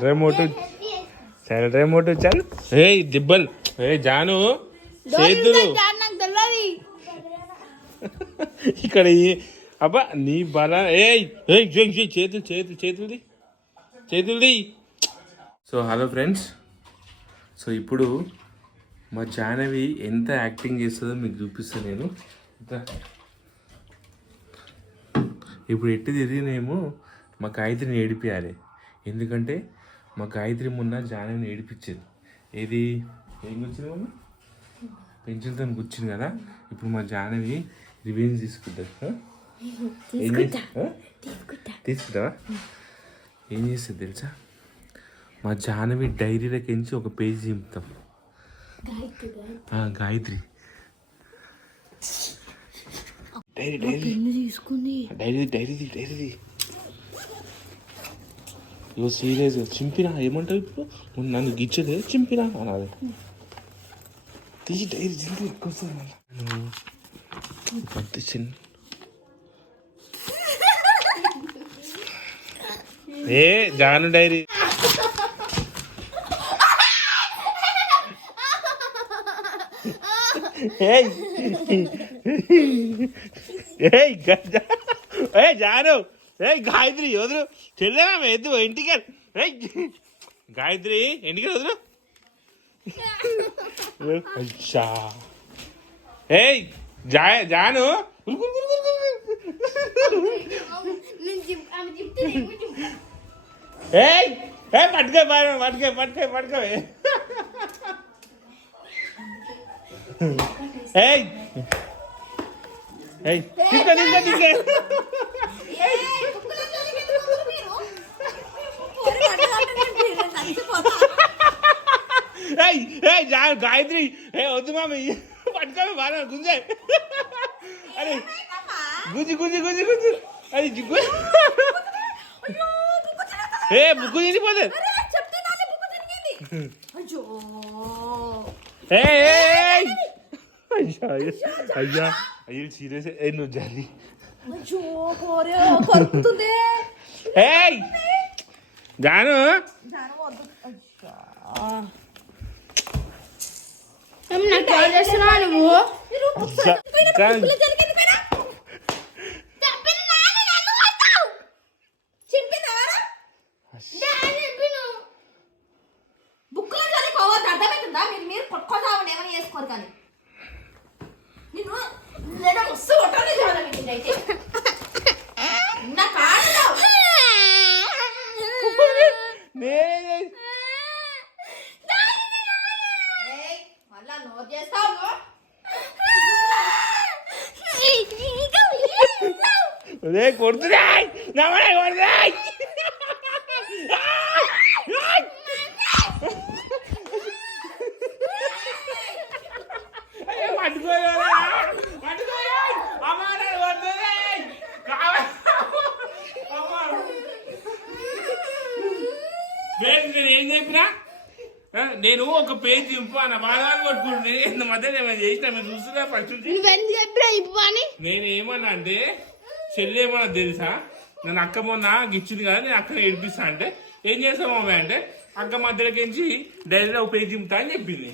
సరే మోటు చాలు. ఏ దిబ్బలు ఏ జాను చేతులు ఇక్కడ అబ్బా నీ బల చేతులది. సో హలో ఫ్రెండ్స్, సో ఇప్పుడు మా జాహ్నవి ఎంత యాక్టింగ్ చేస్తుందో మీకు చూపిస్తాను నేను. ఇప్పుడు ఎట్టి తిరిగినేమో మా గాయత్రిని ఏడిపించాలి, ఎందుకంటే మా గాయత్రి మొన్న జాహ్నవిని ఏడిపించేది. ఏది ఏం కూర్చుంది మొన్న పెన్సిల్తో కూర్చుంది కదా. ఇప్పుడు మా జాహ్నవి రివెంజ్ తీసుకుంటారు. తీసుకుంటావా? ఏం చేస్తుంది తెలుసా, మా జాహ్నవి డైరీలకించి ఒక పేజీ చింపుతాం. గాయత్రి డైరీ ఇవో సీరియస్గా చింపినా ఏమంటావు ఇప్పుడు, నన్ను గిచ్చదే చింపినా అనాలి. తీసి డైరీ చింపి ఎక్కువ మళ్ళీ చిన్న ఏ జాను డైరీ జాను గాయత్రి వదులు చెల్లెనా ఎద్దు ఇంటికి గాయత్రి ఇంటికి వదులు. జాను పట్టుకో గాయత్రి వద్దు మామ పట్టుకో బాగా గుంజే. అరే గుంజి అది బుక్కు తినిపోతుంది. అయ్యా అయ్యో సీరియస్ నువ్వు జాలి. జాను మీరు కొట్టుకోదామని ఏమైనా చేసుకోరు కానీ మళ్ళా నోట్ చేస్తావు. కొడుతున్నాయి ఏం చెప్పినా నేను ఒక పేజ్ చింపు అన్న బాగా కొట్టుకుంటుంది. ఇంత మధ్య నేను చేసిన మీరు చూస్తున్నా ఫస్ట్ నేను ఏమన్నా అంటే చెల్లి ఏమన్నా తెలుసా, నేను అక్క మొన్న గిచ్చింది కదా నేను అక్కని ఏడిపిస్తా అంటే ఏం చేస్తావు మమ్మీ అంటే అక్క మధ్యలోకించి డైరీలో ఒక పేజ్ చింపుతా అని చెప్పింది.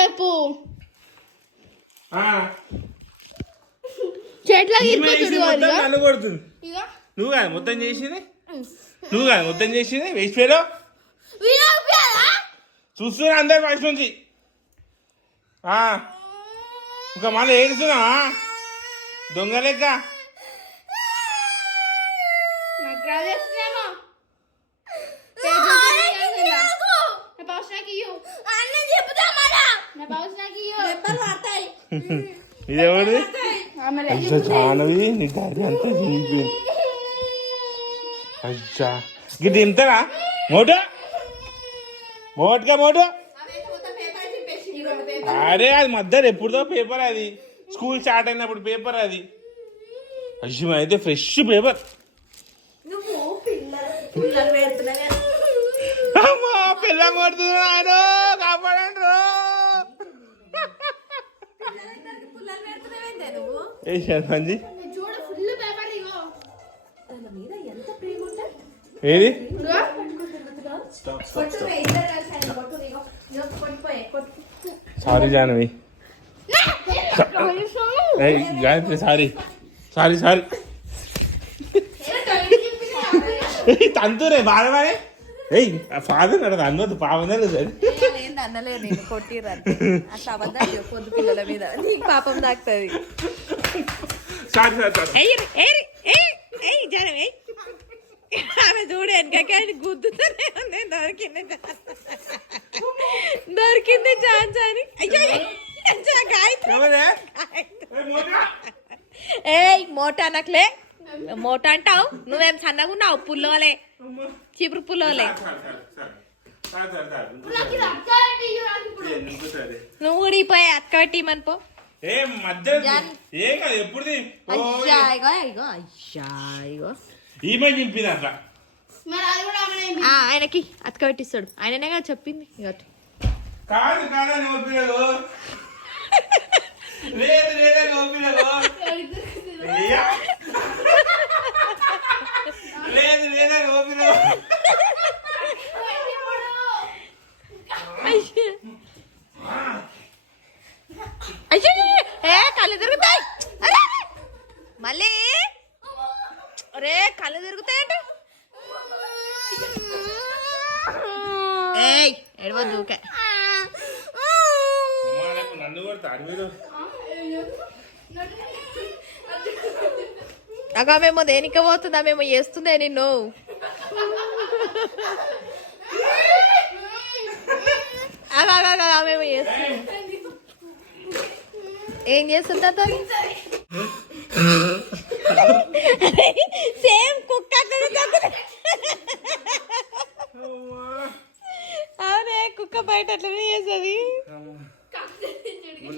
చెప్పు నన్ను కొడుతుంది. నువ్వు కాదు మొత్తం చేసింది వేసిపోయావు. చూస్తున్నా అందరు ఫస్ట్ నుంచి ఇంకా మళ్ళీ ఏడుస్తున్నావా దొంగ లెక్క. ఇది ఎవరిది జానవి నీ డాడీ అంతా చినిగిపోయింది. అచ్చా గిట్ తింటారా మోటో అరే అది మధ్యలో ఎప్పుడుదో పేపర్, అది స్కూల్ స్టార్ట్ అయినప్పుడు పేపర్ అది. అయ్యో అయితే ఫ్రెష్ పేపర్. అమ్మా పిల్లం కొడుతున్నా ఆయన కాపాడండి. ఏ శర్మంజీ ఏది sorry Jahnavi, Gayatri sorry sorry sorry. తంతురే బాధపడే ఫాదర్ అన్నది అన్నది పాపం సార్. అనలేదు నేను కొట్టిర్రు అట్లా అబద్ధాలు పొద్దు పిల్లల మీద నీకు పాపం తాకుతుంది. సారీ సారీ ఆమె చూడు వెనక గుద్దుతూనే ఉంది. దొరికింది ఛాన్స్ అని. ఏ మోటా నక్లే మోట అంటావు నువ్వేం సన్నగా ఉన్నావు. పుల్లోలే చీపురు పుల్లోలే. నువ్వు ఊడిపోయి అక్కటి మనపో. ఆయనకి అతక పెట్టిస్తాడు. ఆయననే కదా చెప్పింది. కాదు కాదని ఓపినలు లేదు లేదని ఓపినలు లేదు లేదని ఓపినలు. ఏ కళ్ళు తిరుగుతాయి మళ్ళీ. రే కళ్ళు తిరుగుతాయంట. ఏయ్ ఎడవద్దు ఊకే. నన్ను కొడతాడు మీరు. అగా మేము దేనికి పోతుందా మేము చేస్తుందే నిన్ను. అగా మేము చేస్తుంది. ఏం చేస్తుందా సేమ్ కుక్క. అవునే కుక్క బయట అట్లనే చేస్తుంది.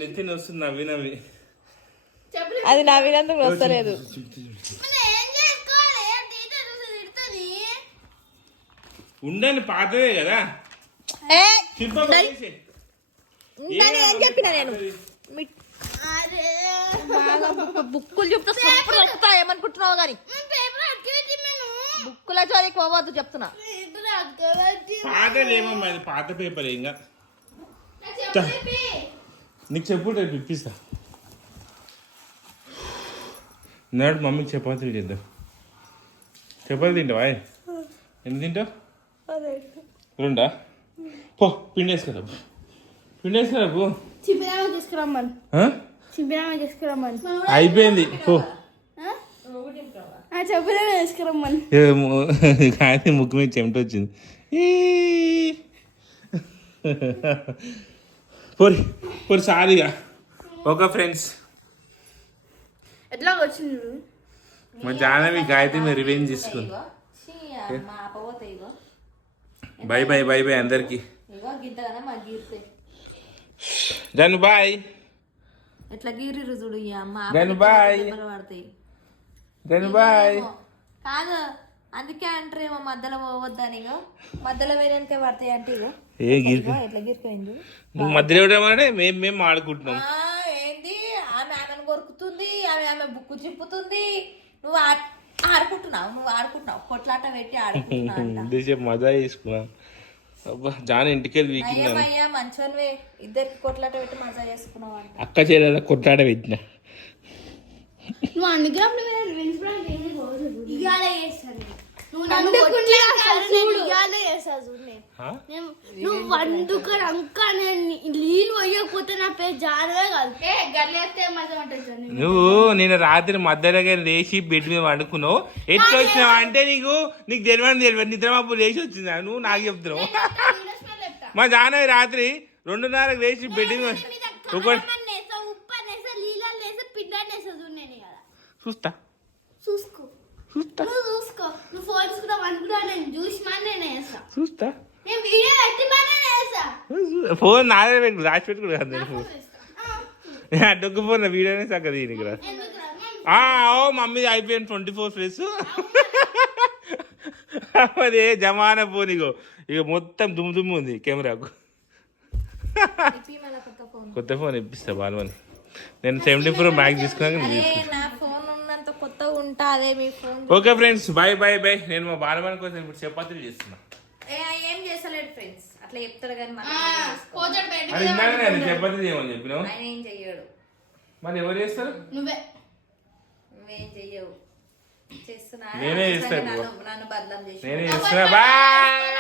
నెత్తి వస్తుంది నవ్వి నవ్వి. అది నవ్వినందుకు వస్తలేదు. ఉండండి పాతదే కదా. ఏం చెప్పిన నేను బుక్కులు చెప్తా చెప్తా ఏమనుకుంటున్నావు కానీ బుక్కుల చోదికి పోవద్దు చెప్తున్నా. పాతలేమమ్మా అది పాత పేపర్. ఇంకా నీకు చెప్పు రేపు ఇప్పిస్తా. నాడు మమ్మీకి చపాతీలు చేద్దాం. చపాతీ తింటావా? ఎన్ని తింటావు? రెండా? పో పిండి వేసుకురా. పిండి వేసుకురా పో. అయిపోయింది పో. కానీ ముక్కు మీద చెమట వచ్చింది. పోరి పోరి సారీగా. ఓకే ఫ్రెండ్స్, ఎట్లా వచ్చింది మా జాహ్నవి గాయత్రి మీరు రివెంజ్ తీసుకుంది. బై బై బై బై అందరికి. జను బాయ్. ఎట్లా గీరి చూడు జను బాయ్. జను బాయ్. కాదు అందుకే అంటారు ఏమో మధ్యలో పోవద్దని. మధ్యలో వేరేకే పడతాయి అంటే ఎట్లా గీరిపోయింది. నువ్వు మధ్యలో అంటే మేము ఆడుకుంటున్నాం. ఏంది ఆమె ఆమెను కొరుకుతుంది, ఆమె బుక్కు చింపుతుంది. నువ్వు ఆడుకుంటున్నావు కొట్లాట పెట్టి ఆడుకుంటున్నావు. మజా చేసుకున్నా. అబ్బా జాన్ ఇంటికి వెళ్ళి వీకింగ్ అయ్యా మంచోనివే. ఇద్దరికి కొట్లాట పెట్టి మజా చేసుకున్నావు. అక్క చేయలేదా కొట్లాట పెట్టిన. నువ్వు అందుకే నువ్వు వండుకొని అంకా నీళ్ళు పోయకపోతే నా పేరు జానవే కాదు. నువ్వు నేను రాత్రి మధ్యలో లేచి బెడ్ మీద వండుకున్నావు. ఎట్లా వచ్చినావు అంటే నీకు తెలియదు నిద్రమాపు లేచి వచ్చిందా? నువ్వు నాకు చెప్తున్నావు. మా జానవి రాత్రి 2:30 లేచి బెడ్ మీద చూస్తా చూసుకో చూస్తా చూసుకో. నువ్వు ఫోన్ చూసుకున్నావు అనుకున్నా నేను చూసి చూస్తా. నేను ఫోన్ నాదే పెట్టు దాచి పెట్టుకుడు కదా. నేను ఫోన్ డొక్కు ఫోన్ వీడియోనే సగ్గది దీనికి రా. ఓ మమ్మీ అయిపోయింది 24 ఫ్రెస్. అదే జమానా ఫోన్ ఇక మొత్తం దుమ్ము ఉంది కెమెరాకు. కొత్త ఫోన్ ఇప్పిస్తా బాలమని. నేను 74 మ్యాక్స్ తీసుకున్నాక. Okay friends, bye bye bye. నేను మా బాలమని కోసం ఇప్పుడు చపాతీలు చేస్తున్నా. ఫ్రెండ్స్ అట్లా చెప్తాడు కానీ పోతాడు బయటకు అది ఇందాకనే అది చపాతీ చేయమని చెప్పినావు. ఆయన ఏం చెయ్యడు. మరి ఎవరు చేస్తారు? నువ్వేం చెయ్యవు. చేస్తున్నా నేనే చేస్తా. నన్ను బదలం చేసి నేనే చేస్తున్నా. బాయ్.